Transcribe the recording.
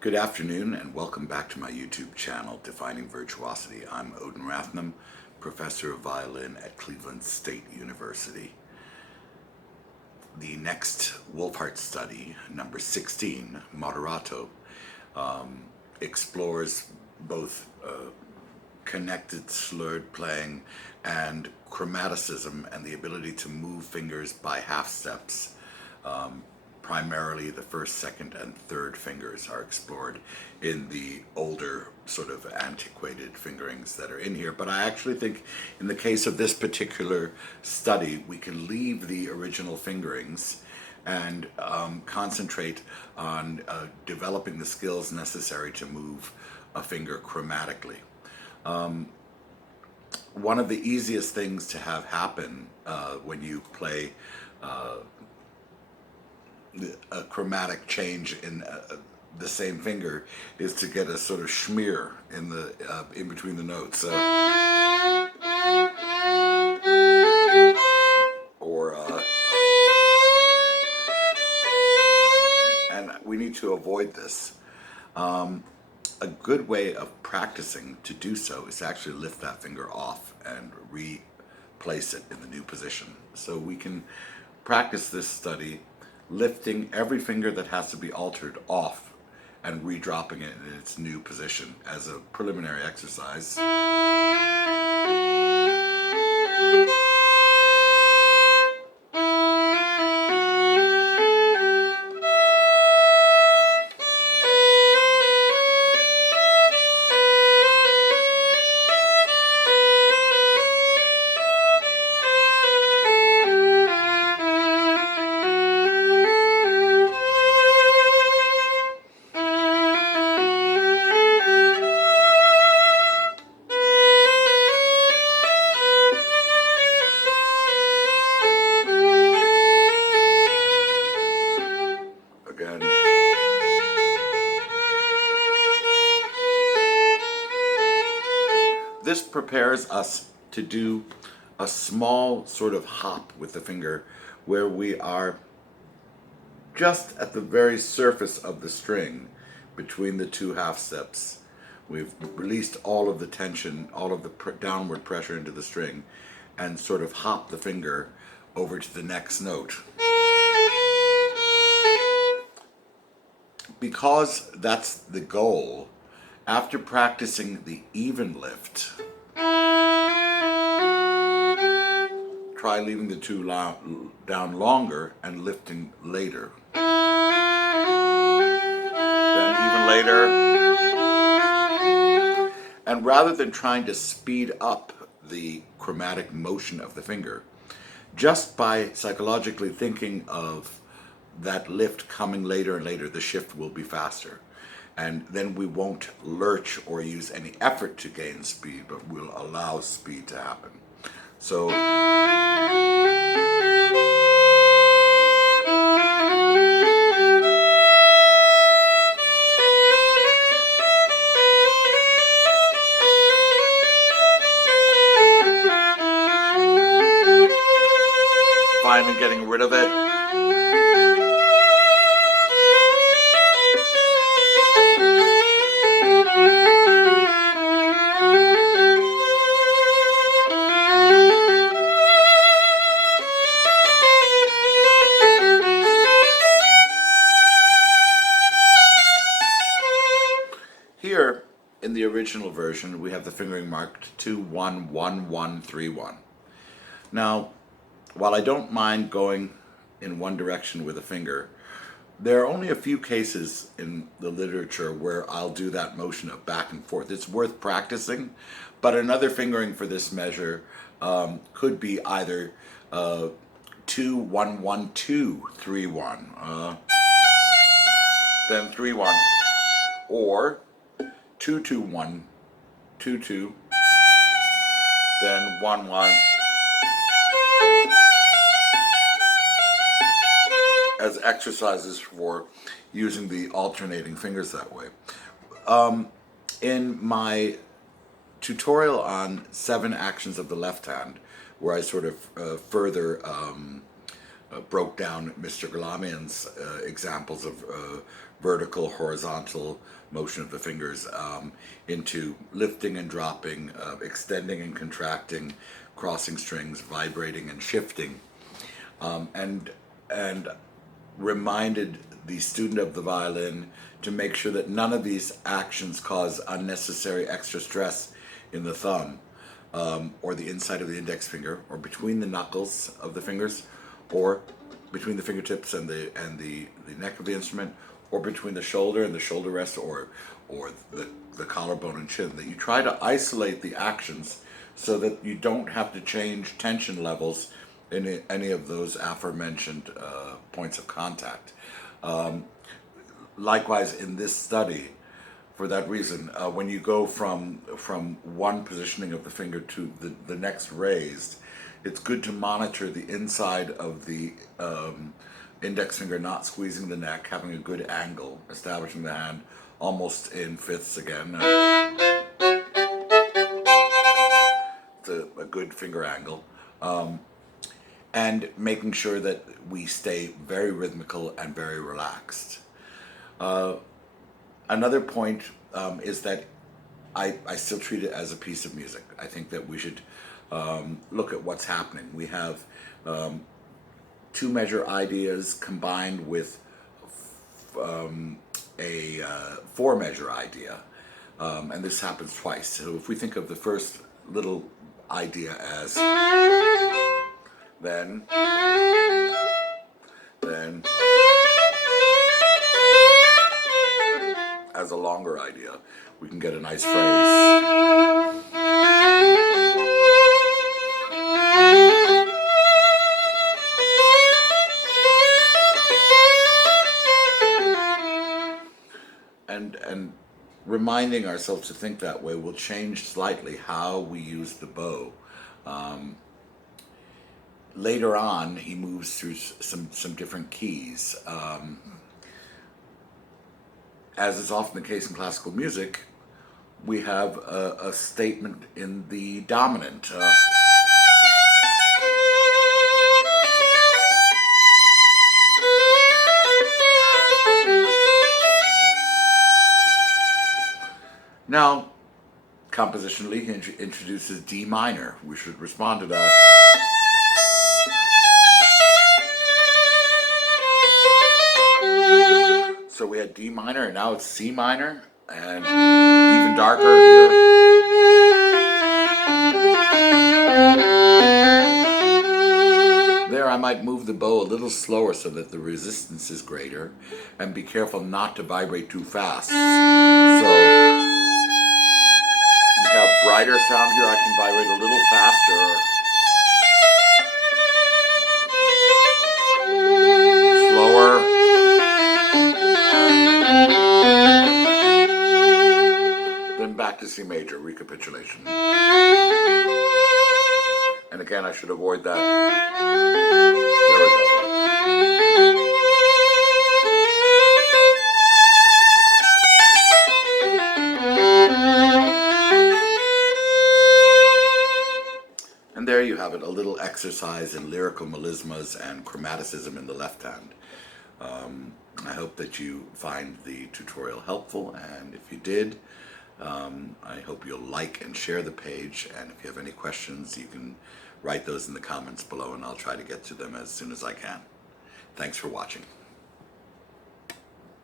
Good afternoon and welcome back to my YouTube channel, Defining Virtuosity. I'm Odin Rathnam, professor of violin at Cleveland State University. The next Wohlfahrt study, number 16, Moderato, explores both connected slurred playing and chromaticism and the ability to move fingers by half steps. Primarily the first, second, and third fingers are explored in the older sort of antiquated fingerings that are in here. But I actually think in the case of this particular study, we can leave the original fingerings and concentrate on developing the skills necessary to move a finger chromatically. One of the easiest things to have happen when you play a chromatic change in the same finger is to get a sort of smear in the in between the notes, and we need to avoid this. A good way of practicing to do so is to actually lift that finger off and replace it in the new position. So we can practice this study lifting every finger that has to be altered off and redropping it in its new position as a preliminary exercise. Again. This prepares us to do a small sort of hop with the finger where we are just at the very surface of the string between the two half steps. We've released all of the tension, all of the downward pressure into the string, and sort of hop the finger over to the next note. Because that's the goal, after practicing the even lift, try leaving the two down longer and lifting later. Then even later. And rather than trying to speed up the chromatic motion of the finger, just by psychologically thinking of that lift coming later and later, the shift will be faster. And then we won't lurch or use any effort to gain speed, but we'll allow speed to happen. So finally getting rid of it. Here, in the original version, we have the fingering marked 2-1-1-1-3-1. Now, while I don't mind going in one direction with a finger, there are only a few cases in the literature where I'll do that motion of back and forth. It's worth practicing, but another fingering for this measure could be either 2-1-1-2-3-1, then 3-1, or 2-2-1-2-2, then 1-1, as exercises for using the alternating fingers that way. In my tutorial on 7 actions of the left hand, where I sort of further broke down Mr. Galamian's examples of vertical, horizontal motion of the fingers, into lifting and dropping, extending and contracting, crossing strings, vibrating and shifting, and reminded the student of the violin to make sure that none of these actions cause unnecessary extra stress in the thumb, or the inside of the index finger, or between the knuckles of the fingers, or between the fingertips and the neck of the instrument, or between the shoulder and the shoulder rest, or the collarbone and chin. That you try to isolate the actions so that you don't have to change tension levels in any of those aforementioned points of contact. Likewise, in this study, for that reason, when you go from one positioning of the finger to the next raised, it's good to monitor the inside of the index finger not squeezing the neck, having a good angle, establishing the hand almost in fifths again. It's a good finger angle. And making sure that we stay very rhythmical and very relaxed. Another point is that I still treat it as a piece of music. I think that we should look at what's happening. We have two measure ideas combined with a four measure idea, and this happens twice. So if we think of the first little idea as then as a longer idea, we can get a nice phrase. And reminding ourselves to think that way will change slightly how we use the bow. Later on, he moves through some different keys. As is often the case in classical music, we have a statement in the dominant. Now, compositionally, he introduces D minor. We should respond to that. So we had D minor, and now it's C minor, and even darker here. There I might move the bow a little slower so that the resistance is greater, and be careful not to vibrate too fast. So you have brighter sound here, I can vibrate a little faster. Slower. Back to C major, recapitulation. And again, I should avoid that. There we go. And there you have it, a little exercise in lyrical melismas and chromaticism in the left hand. I hope that you find the tutorial helpful, and if you did, I hope you'll like and share the page, and if you have any questions, you can write those in the comments below, and I'll try to get to them as soon as I can. Thanks for watching.